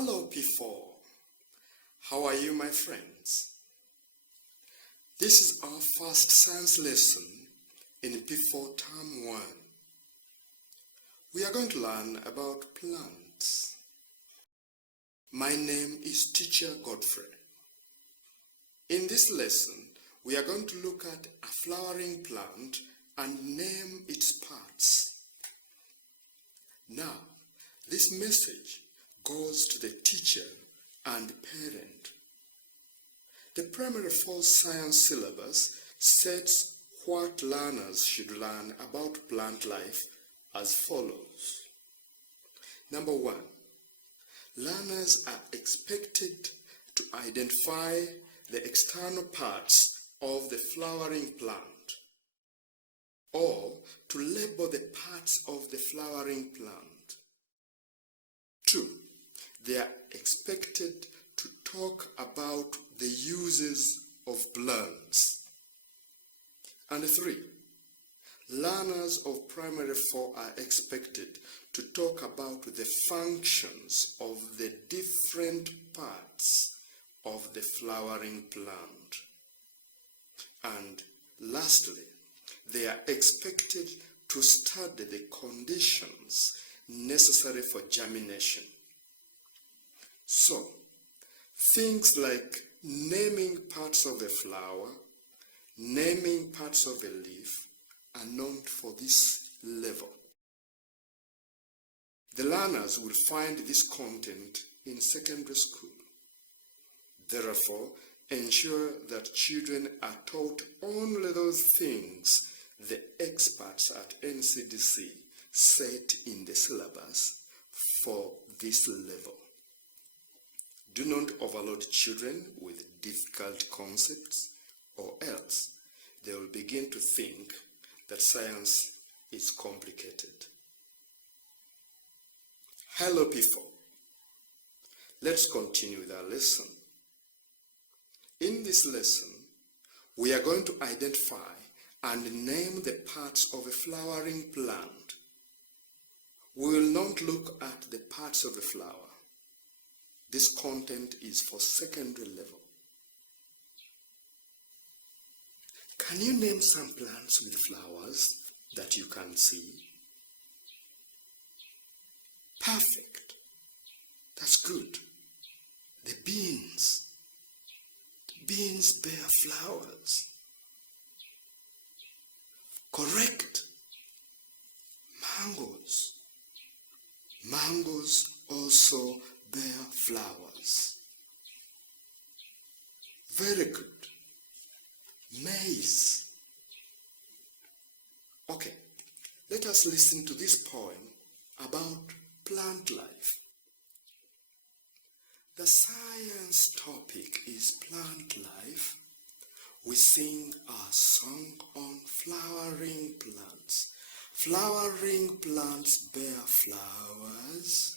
Hello P4. How are you, my friends? This is our first science lesson in P4 Term 1. We are going to learn about plants. My name is Teacher Godfrey. In this lesson, we are going to look at a flowering plant and name its parts. Now, this message goes to the teacher and parent. The Primary 4 Science syllabus sets what learners should learn about plant life as follows. Number 1. Learners are expected to identify the external parts of the flowering plant, or to label the parts of the flowering plant. 2. They are expected to talk about the uses of plants. And 3. Learners of Primary 4 are expected to talk about the functions of the different parts of the flowering plant. And lastly, they are expected to study the conditions necessary for germination. So, things like naming parts of a flower, naming parts of a leaf are known for this level. The learners will find this content in secondary school. Therefore, ensure that children are taught only those things the experts at NCDC set in the syllabus for this level. Do not overload children with difficult concepts, or else they will begin to think that science is complicated. Hello P4. Let's continue with our lesson. In this lesson, we are going to identify and name the parts of a flowering plant. We will not look at the parts of a flower. This content is for secondary level. Can you name some plants with flowers that you can see? Perfect. That's good. The beans. The beans bear flowers. Correct. Mangoes. Mangoes also bear flowers. Very good. Maize. Okay, let us listen to this poem about plant life. The science topic is plant life. We sing a song on flowering plants. Flowering plants bear flowers.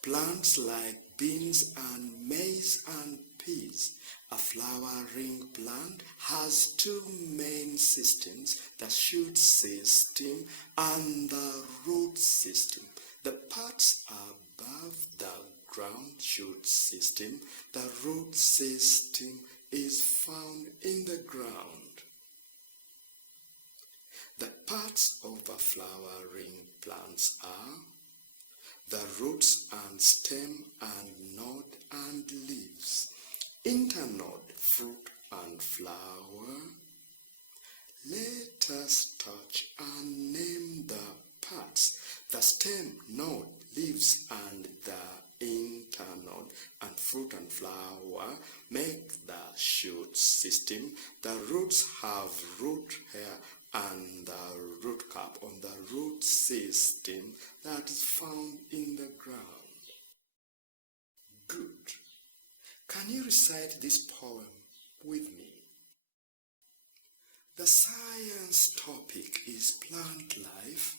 Plants like beans and maize and peas. A flowering plant has two main systems, the shoot system and the root system. The parts above the ground shoot system, the root system is found in the ground. The parts of the flowering plants are the roots and stem and node and leaves. Internode, fruit and flower. Let us touch and name the parts. The stem, node, leaves and the internode and fruit and flower make the shoot system. The roots have root hair and the root cap on the root system that is found in the ground. Good. Can you recite this poem with me? The science topic is plant life.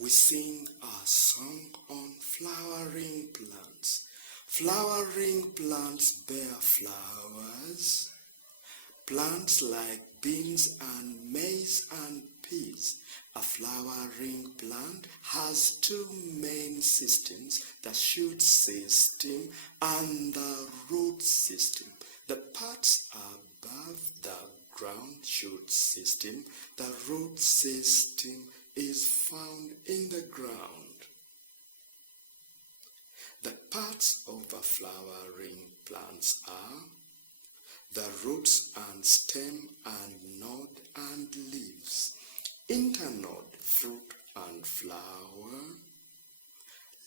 We sing a song on flowering plants. Flowering plants bear flowers. Plants like beans and maize and peas. A flowering plant has two main systems, the shoot system and the root system. The parts above the ground shoot system, the root system is found in the ground. The parts of the flowering plants are the roots and stem and node and leaves. Internode, fruit and flower.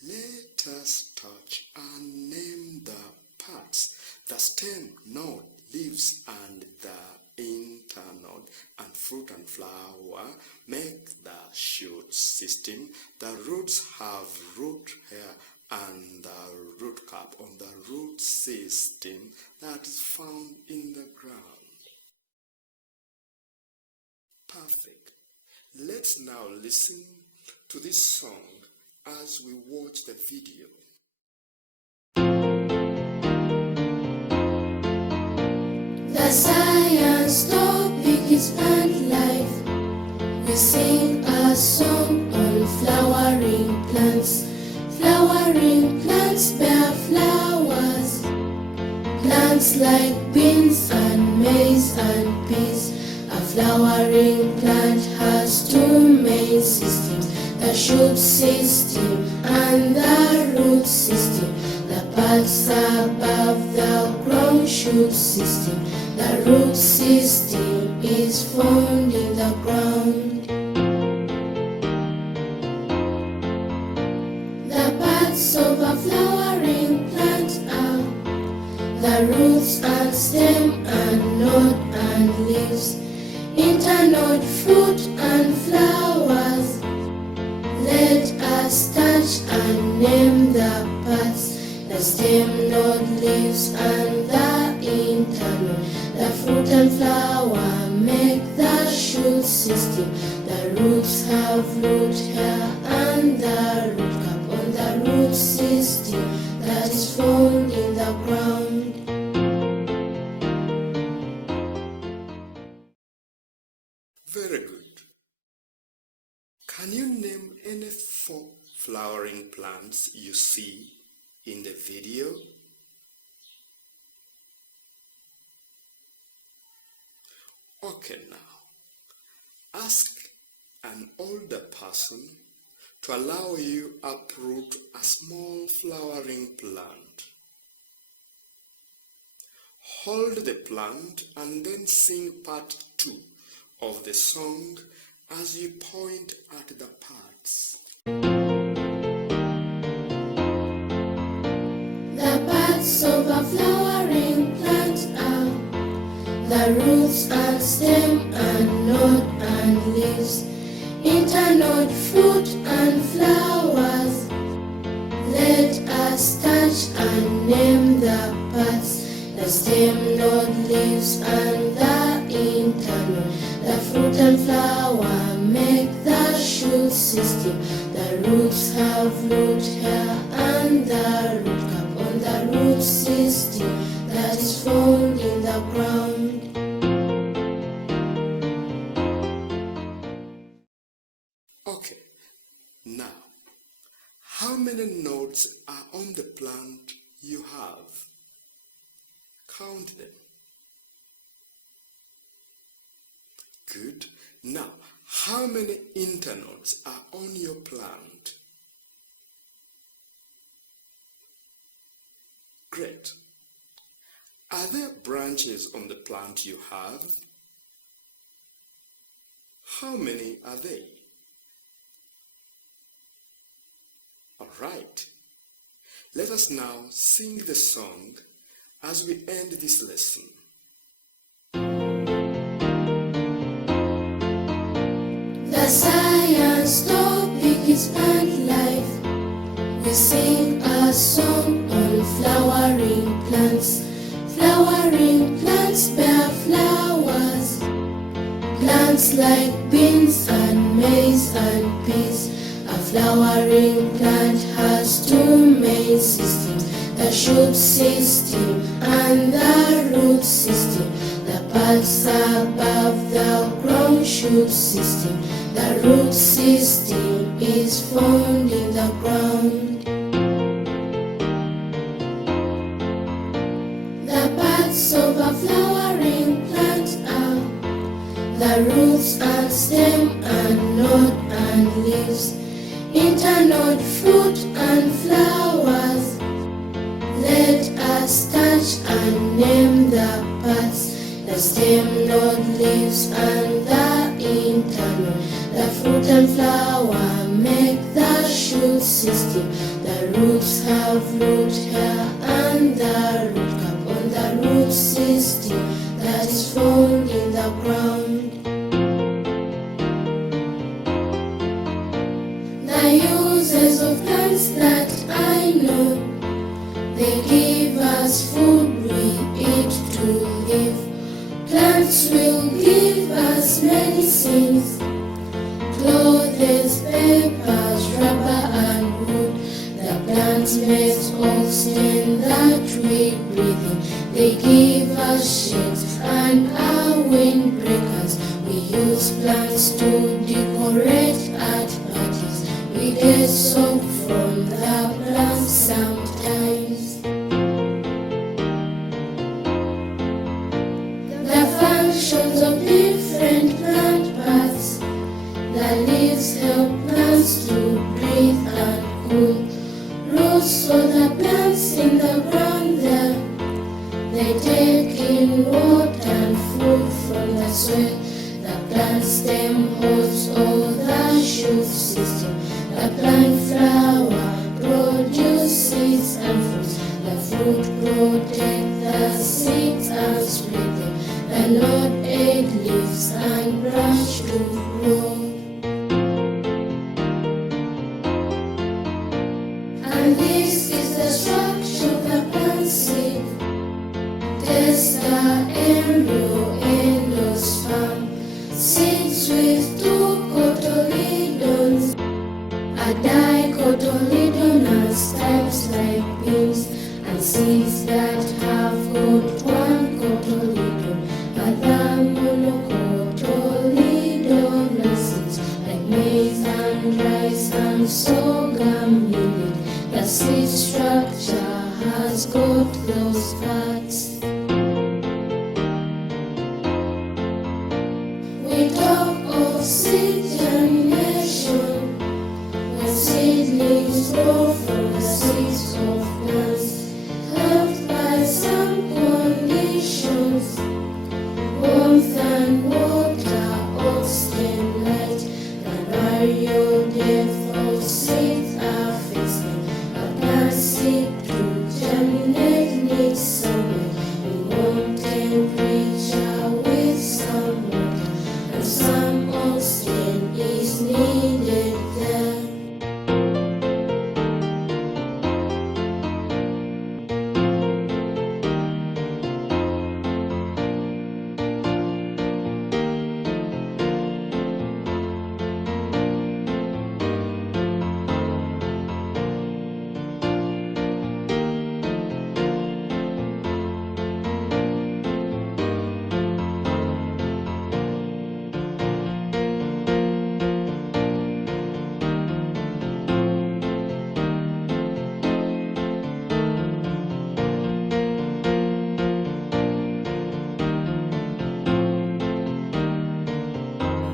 Let us touch and name the parts. The stem, node, leaves and the internode and fruit and flower make the shoot system. The roots have root hair and the root cap on the root system that is found in the ground. Perfect. Let's now listen to this song as we watch the video. The science topic is plant life. We sing a song on flowering plants. Flowering plants bear flowers. Plants like beans and maize and peas. A flowering plant has two main systems, the shoot system and the root system. The parts above the ground shoot system. The root system is found in the ground. The parts of a flowering plant are the roots and stem and node and leaves. Internode, fruit and flowers. Let us touch and name the parts. The stem, node, leaves and the internode. The fruit and flower make the shoot system. The roots have root hair and the root cap on the root system that is found in the ground. Very good. Can you name any 4 flowering plants you see in the video? Okay, now ask an older person to allow you uproot a small flowering plant. Hold the plant and then sing part 2 of the song as you point at the parts. The parts of a flowering plant are the roots and stem and node and leaves. Internode, fruit and flowers. Let us touch and name the parts. The stem, node, leaves and the internode. The fruit and flower make the shoot system. The roots have root hair and the root cap on the root system that is found in the ground. Okay, now, how many nodes are on the plant you have? Count them. Good. Now, how many internodes are on your plant? Great. Are there branches on the plant you have? How many are they? All right. Let us now sing the song as we end this lesson. The science topic is plant life. We sing a song on flowering plants. Flowering plants bear flowers. Plants like beans and maize and peas. A flowering plant has two main systems, the shoot system and the root system. The parts above the ground shoot system. The root system is found in the ground. The parts of a flowering plant are the roots and stem and node and leaves, internode, fruit and flowers. Let us touch and name the parts, the stem, node, leaves and the internode. The fruit and flower make the shoot system. The roots have root hair and the root cap on the root system that is found in the ground. The uses of plants that I know, they give us food we eat to live. Plants will give us medicines, clothes, papers, rubber and wood. The plants make oxygen that we breathe in. They give us shades and our windbreakers. We use plants to decorate at parties. We get soap from the plants sometimes. The functions of different plant parts. The leaves help plants to breathe and cool. Roots for the plants in the ground there. They take in water and food from the soil. The plant stem holds all the shoot system. The plant flower produces seeds and fruits. The fruit protects the seeds and spread them. The node aid leaves and branch to grow. And this is the structure of the plant seed. Testa, embryo, endosperm. Seeds with two cotyledons. A dicotyledon has types like beans, and seeds that have got one cotyledon are the monocotyledon seeds like maize and rice and sorghum millet. The seed structure has got those parts. We talk of seed germination when seedlings grow from the seeds of plants, helped by some conditions: warmth and water, oxygen, light, and variable depth of seeds are fixed. A plant seed to germinate needs sunlight in warm temperature with some water, and some oxygen is needed there.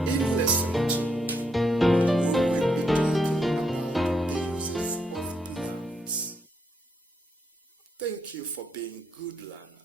In lesson 2, we will be talking about the uses of plants. Thank you for being good learners.